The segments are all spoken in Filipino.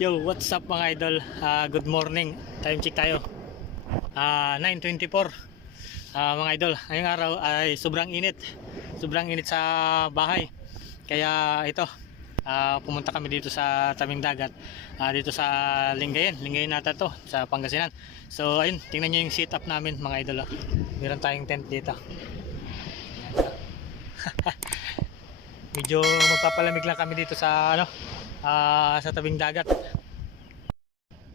Yo, what's up mga idol? Ah, good morning. Time check tayo. Ah, 9.24. Ah, mga idol, ngayong araw ay sobrang init. Sobrang init sa bahay. Kaya ito, ah, pumunta kami dito sa tabing dagat. Ah, dito sa Lingayen. Lingayen nata to, sa Pangasinan. So, ayun, tingnan nyo yung setup namin mga idol. Meron tayong tent dito. Medyo magpapalamig lang kami dito sa ano, ah, sa tabing dagat.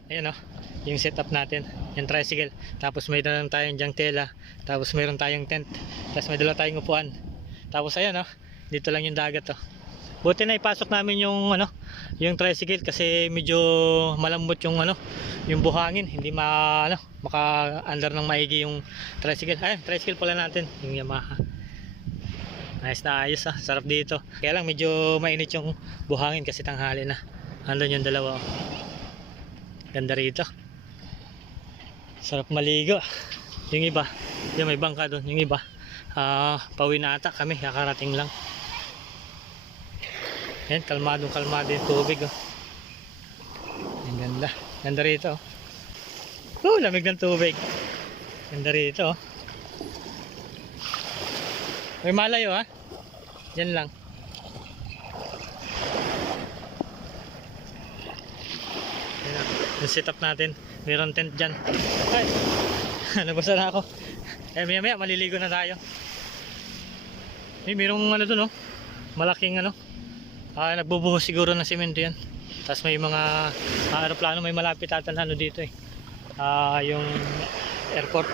Ayan oh, yung setup natin, yung tricycle. Tapos may dala tayong dyang tela, tapos mayroon tayong tent, tapos may dala tayong upuan. Tapos ayan oh, dito lang yung dagat oh. Buti na ipasok namin yung ano, yung tricycle kasi medyo malambot yung ano, yung buhangin, hindi ma ano, maka-under ng maigi yung tricycle. Ayun, tricycle pala natin, yung Yamaha. Ayos na ayos ah, sarap dito. Kaya lang medyo mainit yung buhangin kasi tanghali na. Andun yung dalawa. oh. Ganda rito. Sarap maligo. Yung iba, yung may bangka doon, yung iba. Ah, pauwi na ata kami, kakarating lang. Yan, kalmadong kalmado yung tubig oh. Ang ganda. Ganda rito oh. Oh, lamig ng tubig. Ganda rito oh. May malayo ha. Yan lang. Yung setup natin. Meron tent dyan. Ay! Nabasa na ako. Eh, maya maya, maliligo na tayo. Eh, merong ano dun, oh. Malaking ano. Ah, nagbubuhos siguro ng semento yan. Tapos may mga ah, aeroplano, may malapit ata na ano dito eh. Ah, yung airport.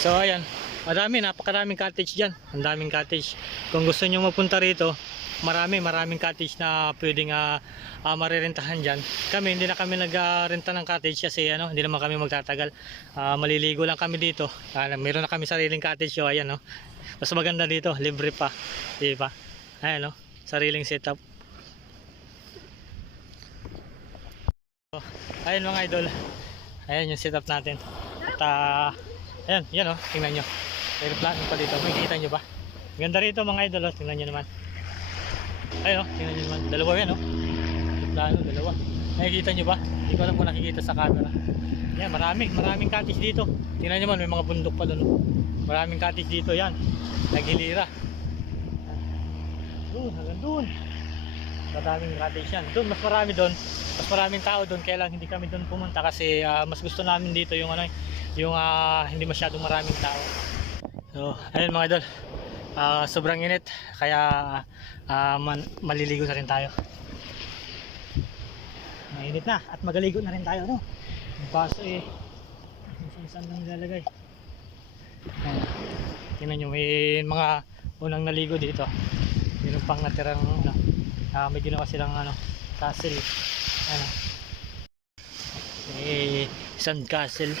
So, ayan. Madami, napakaraming cottage dyan. Ang daming cottage. Kung gusto nyo mapunta rito, marami, maraming cottage na pwedeng uh, marirentahan dyan. Kami, hindi na kami nagrenta ng cottage kasi ano, hindi naman kami magtatagal. Ah, maliligo lang kami dito. Ah, meron na kami sariling cottage. So, ayan, no. Mas maganda dito, libre pa. Di ba? Ayan, no. Sariling setup. So, ayan mga idol. Ayan yung setup natin. At ah, ayan, yan oh, tingnan nyo. Aeroplano pa dito. May kita nyo ba? Ganda rito mga idol oh. Tingnan nyo naman. Ayun oh, tingnan nyo naman. Dalawa yan oh. Aeroplano, dalawa. Nakikita nyo ba? Hindi ko alam kung nakikita sa camera. Yan, marami. Maraming cottage dito. Tingnan nyo man, may mga bundok pa doon. Oh. Maraming cottage dito yan. Nagilira. Doon, hanggang doon. Maraming cottage yan. Doon, mas marami doon. Mas maraming tao doon. Kaya lang hindi kami doon pumunta kasi ah, mas gusto namin dito yung ano, yung ah, hindi masyadong maraming tao. So, ayun mga idol. Ah, sobrang init kaya ah, man, maliligo na rin tayo. Mainit na at magaligo na rin tayo no. Yung baso eh saan lang nilalagay. Ayan. Tingnan may mga unang naligo dito. Meron pang natirang ano, ah, may ginawa silang ano, castle. Ano. May sand castle.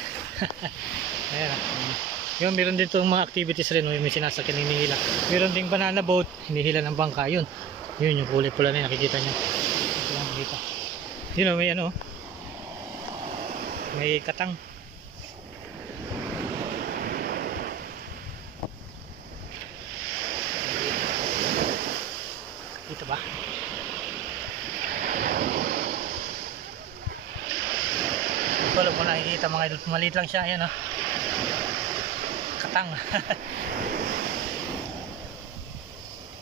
Ayan. Yun, meron din itong mga activities rin, yung may sinasakyan hinihila. Meron ding banana boat, hinihila ng bangka, yun. Yun, yung kulay pula na yun, nakikita nyo. Ito lang makita. Yun, oh, may ano, may katang. Dito ba? Hindi ko nakikita mga idol. Maliit lang siya. Ayan oh. Katang.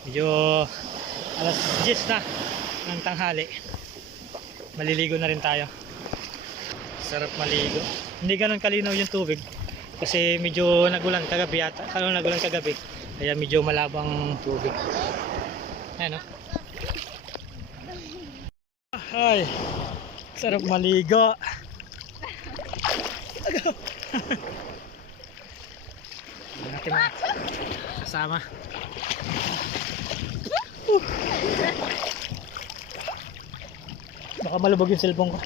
Medyo alas 10 na ng tanghali. Maliligo na rin tayo. Sarap maligo. Hindi ganun kalinaw yung tubig. Kasi medyo nagulan kagabi yata. Ano nagulan kagabi. Kaya medyo malabang tubig. Ayan oh. Ay, sarap maligo. Ang natin mga kasama. Uh. Baka malubog yung cellphone ko.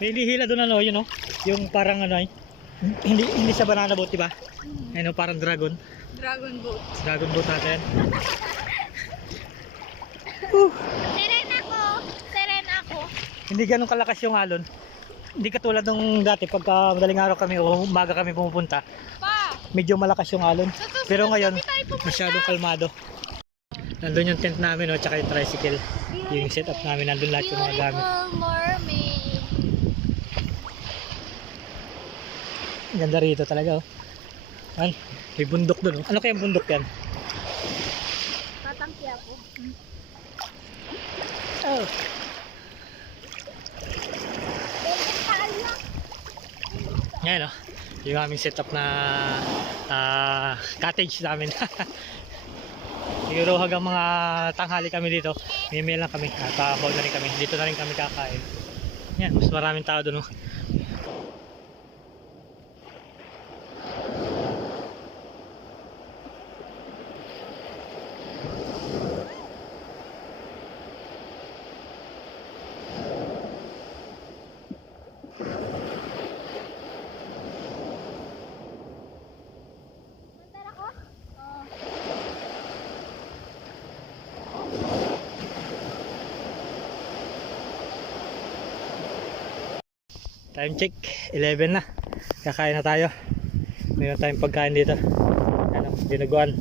May hila doon ano, yun oh. Yung parang ano ay. Hindi hindi sa banana boat, di ba? Ano parang dragon. Dragon boat. Dragon boat natin. Seren ako. Seren ako. Hindi ganun kalakas yung alon. Hindi katulad nung dati pagka madaling araw kami o umaga kami pumupunta, Pa! medyo malakas yung alon. Susunod Pero ngayon, masyadong kalmado. Nandun yung tent namin, oh, tsaka yung tricycle. Yung setup namin, nandun lahat yung mga gamit. Mermaid. Ganda rito talaga, oh. An, may bundok dun, oh. Ano kayang bundok yan? Tatangki ako. Oh. Ngayon, oh. Yung aming setup na ah, cottage namin. Siguro hanggang mga tanghali kami dito. May lang kami. At uh, na rin kami. Dito na rin kami kakain. Yan, mas maraming tao doon. Oh. Time check, 11 na. Kakain na tayo. Mayroon tayong pagkain dito. Ano, dinuguan.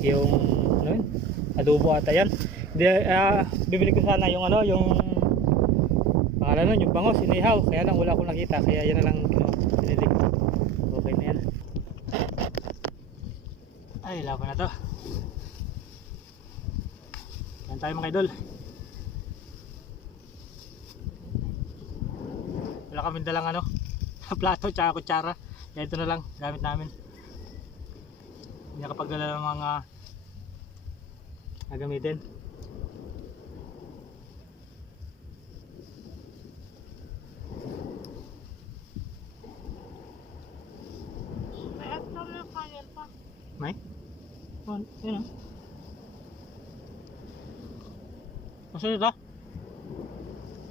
Yung, ano yun? Adobo ata yan. Di, ah, bibili ko sana yung ano, yung pangalan nun, yung bangos, inihaw. Kaya lang wala akong nakita. Kaya yan na lang ano, binili ko. Okay na yan. Ay, laban na to. Yan tayo mga idol. Wala kami dalang ano plato tsaka kutsara. Kaya ito na lang gamit namin. Hindi nakapagdala ng mga gagamitin. May? Extra na kanin pa. may oh, yun o Masa ito?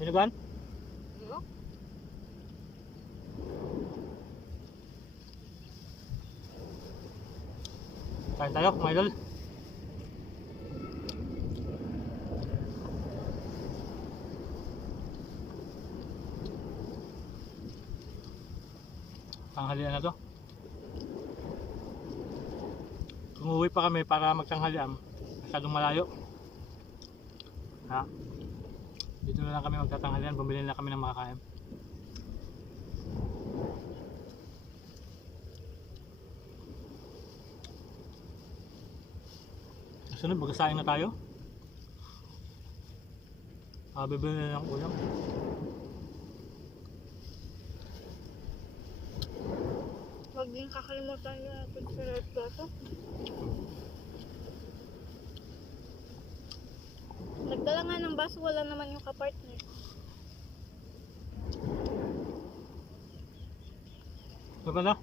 Binugan? Ano? Kain tayo, mga idol. Tanghalian na to. Umuwi pa kami para magtanghalian. Masyadong malayo. Ha? Dito na lang kami magtatanghalian. Bumili na kami ng makakain. Sunod, magkasayang na tayo. Ah, bibili na ng ulam. Huwag din kakalimutan yung ating pinag plato. Nagdala nga ng baso, wala naman yung kapartner. Ito pala.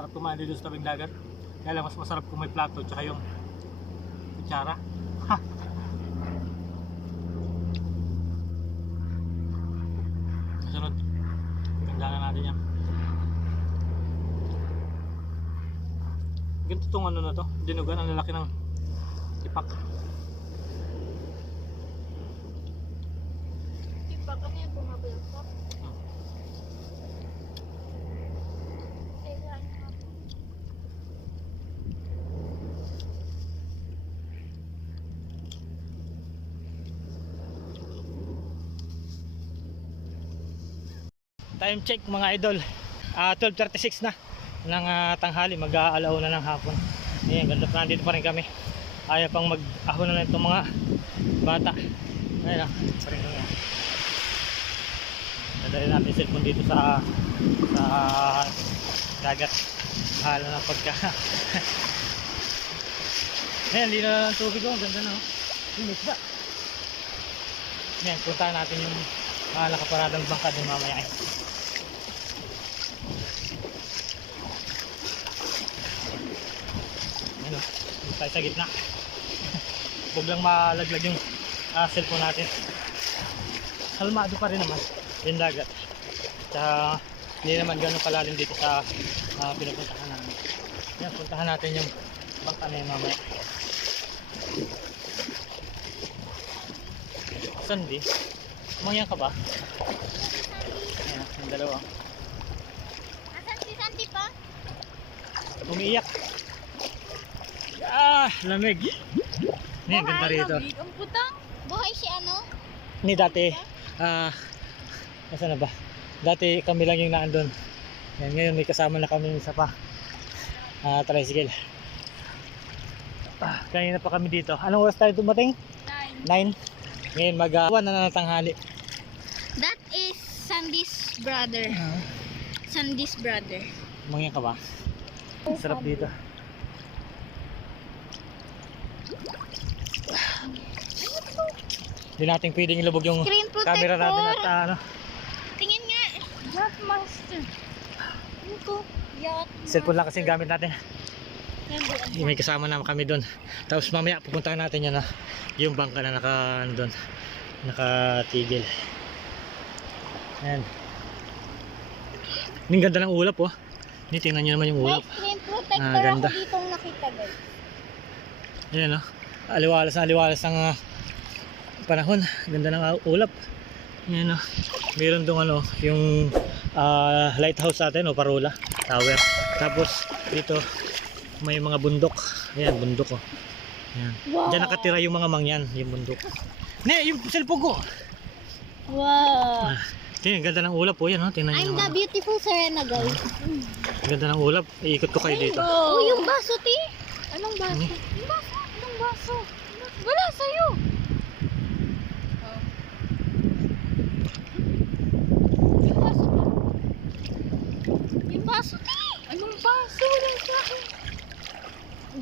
Sarap kumain dito sa tabing dagat. Kaya lang mas masarap kung may plato tsaka yung kutsara. Ha! Sunod. Ganda natin yan. Ganito tong ano na to. Dinugan. Ang lalaki ng tipak. Iba kami yung bumabalak ko. Hmm. Kailan nga po. Time check mga idol. Ah 12.36 na ng ah, tanghali. Mag-aalaw na ng hapon. Ayan, ganda pa nandito pa rin kami. Ayaw pang mag-ahon na itong mga bata. Ayan ah. Pa rin kami. Dadali natin cellphone dito sa sa dagat. Bahala na pagka. Ayan, hindi na ang tubig oh. Ang Ganda na oh. Yung isda. Ayan, puntahan natin yung mga nakaparadang bangka din mamaya. eh. Ayun o, dito tayo sa gitna. huwag lang malaglag yung uh, cellphone natin. Kalmado pa rin naman yung dagat. Tsaka hindi naman ganun kalalim dito sa uh, pinupuntahan namin. Yan, puntahan natin yung bangka na yun mamaya. Sandy, mangyan ka ba? Ayan, yung dalawa. Asan si Santi pa? Umiiyak. Ah, lamig. Ni, ang ganda rito. Ang putang. Buhay si ano? Ni dati, ah, nasa na ba? Dati kami lang yung naandun. Yan, ngayon may kasama na kami isa pa. Ah, tricycle. Ah, kanina pa kami dito. Anong oras tayo dumating? Nine. 9. Ngayon mag uh, na ng tanghali. That is Sandy's brother. Sandy's brother. Mangyan ka ba? Sarap dito. Hindi natin pwedeng ilubog yung Screen camera natin at ah, ano, Tingin nga. Yacht master. Ano to? Yacht cellphone lang kasi gamit natin. master. May kasama naman kami doon. Tapos mamaya pupuntahan natin yan na yung bangka na naka ano doon. Nakatigil. Ayan. Ang ganda ng ulap oh. Hindi tingnan nyo naman yung May ulap. screen protector Ah, ganda. ako ditong nakita guys. Ayan oh. Aliwalas na aliwalas ng ah, panahon. Ganda ng ah, ulap. Ayan oh. Meron dong ano, yung ah, lighthouse natin o parola, tower. Tapos dito may mga bundok. Ayan, bundok oh. Ayan. Wow. Diyan nakatira yung mga mangyan, yung bundok. Ne, yung cellphone ko. Wow. Ah, tingnan, ganda ng ulap po yan, oh. Tingnan I'm the naman. beautiful Serena guys. Ganda ng ulap. Iikot ko kayo dito. Oh, yung baso, ti. Anong baso? Hmm? Yung baso? Anong baso? Wala sa'yo. Yung baso pa. Yung baso, ti. Anong baso? Wala sa akin.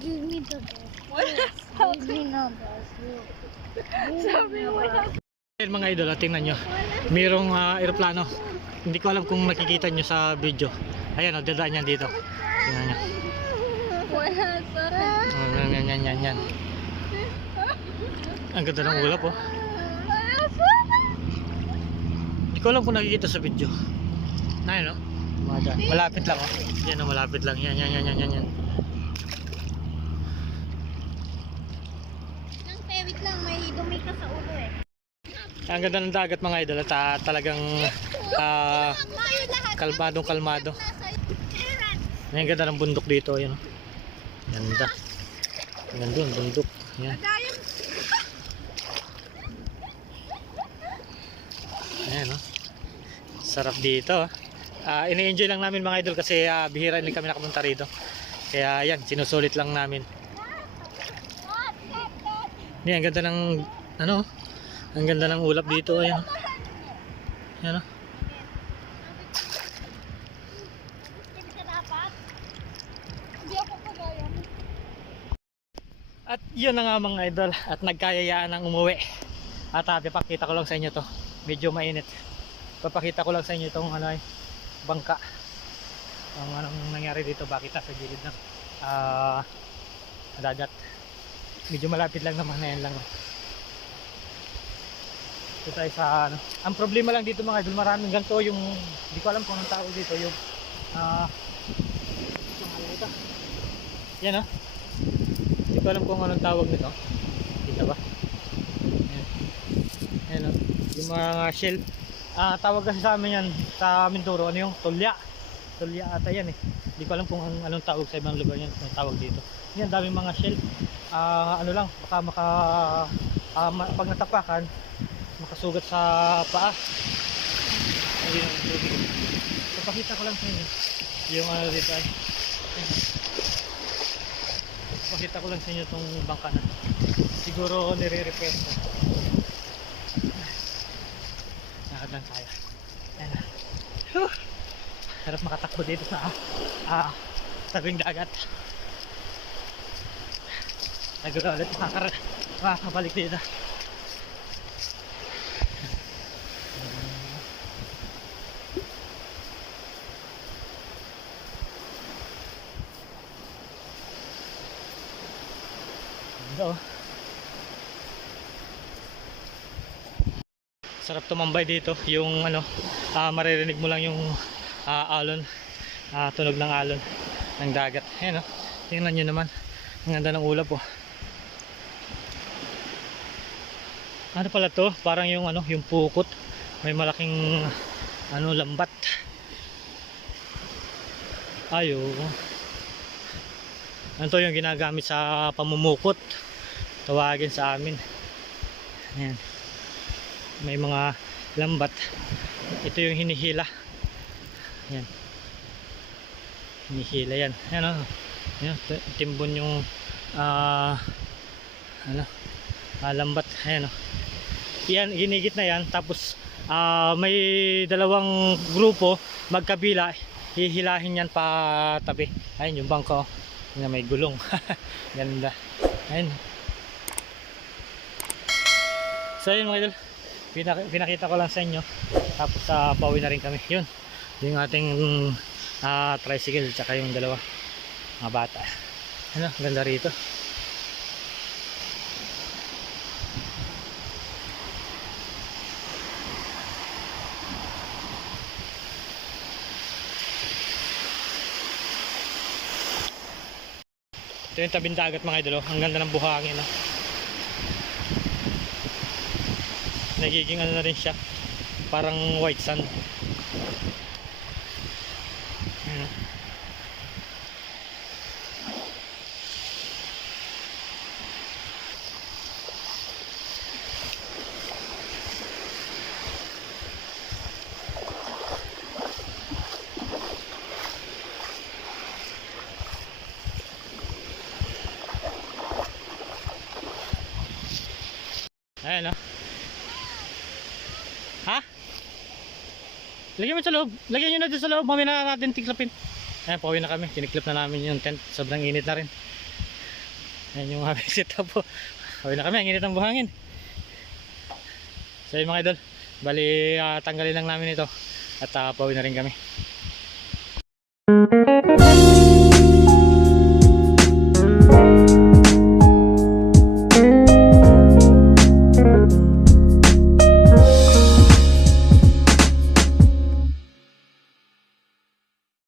Give me the baso. Wala Give me the baso. Sabi mo mga idol, oh, tingnan nyo. Mayroong ah, aeroplano. Hindi ko alam kung nakikita nyo sa video. Ayan, oh, dadaan yan dito. Tingnan nyo. Wala akin. Oh, yan, yan, yan, yan, yan. Ang ganda ng ulap, oh. Hindi ko alam kung nakikita sa video. Ayun, oh. Dyan. Malapit lang, oh. Yan, oh, malapit lang. Yan, yan, yan, yan, yan, yan. Nang pewit lang, may dumi ka sa ulo eh. Ang ganda ng dagat mga idol at ah, talagang lahat. kalmadong kalmado. Ang ganda ng bundok dito, ayan. oh. Ganda. Ganda dun, bundok. Yan. Ayan, oh. Sarap dito. oh. Ah, ini-enjoy lang namin mga idol kasi ah, bihira din kami nakapunta rito. Kaya yan, sinusulit lang namin. Yan, ang ganda ng ano, ang ganda ng ulap dito, ayan. oh. Ayan, oh. Kagaya mo. At yun na nga mga idol at nagkayayaan ng umuwi. At uh, papakita ko lang sa inyo to. Medyo mainit. Papakita ko lang sa inyo itong ano bangka. Ang anong nangyari dito bakit nasa gilid ng ah, dagat. Medyo malapit lang naman na yan lang. Ito tayo sa ano. Ang problema lang dito mga idol maraming ganito yung hindi ko alam kung anong tawag dito yung ah ano dito. Yan oh. Hindi ko alam kung anong tawag nito. Kita ba? Ayan. Ayan o. Yung mga shell. Ah, tawag kasi sa amin yan sa Mindoro. Ano yung tulya? Tulya ata yan eh. Hindi ko alam kung anong tawag sa ibang lugar yan. Anong tawag dito. Yan, daming mga shell. Ah, ano lang, baka maka ah, ma- pag natapakan, makasugat sa paa. Hindi na tubig. So, pakita ko lang sa inyo. Yung ano dito ay. Pakita ko lang sa inyo itong bangka na. Siguro nire-repair ko. Lakad lang tayo. Ayan na. Sarap makatakbo dito sa ah, tabing dagat. Naguro ulit makakar makakabalik dito. oh. sarap tumambay dito. Yung ano uh, maririnig mo lang yung uh, alon. Uh, tunog ng alon ng dagat. Ayan o oh. tingnan nyo naman. Ang ganda ng ulap oh. Ano pala to? Parang yung ano yung pukot. May malaking ano lambat. Ayo ano to yung ginagamit sa pamumukot? Tawagin sa amin. Ayan. May mga lambat. Ito yung hinihila. Yan hinihila yan. Yan o yan, t- timbon yung ah ano ah, lambat. Ayan o yan ginigit na yan. Tapos ah, may dalawang grupo magkabila hihilahin yan pa tabi. Ayun yung bangko na may gulong. Ganda. Ayun so yun mga idol. Pinak- pinakita ko lang sa inyo. Tapos sa pauwi na rin kami. Yun. Yung ating ah, tricycle tsaka yung dalawa. Mga bata. Ano ganda rito. Ito yung tabing dagat mga idol oh. ang ganda ng buhangin oh. Nagiging ano na rin siya. Parang white sand Lagyan mo sa loob. Lagyan nyo na dun sa loob. Mamaya na natin tiklapin. Ayan, pauwi na kami. Tiniklip na namin yung tent. Sobrang init na rin. Ayan yung aming setup po. Pauwi na kami. Ang init ng buhangin. So yun mga idol. Bali, ah, tanggalin lang namin ito. At uh, pauwi na rin kami.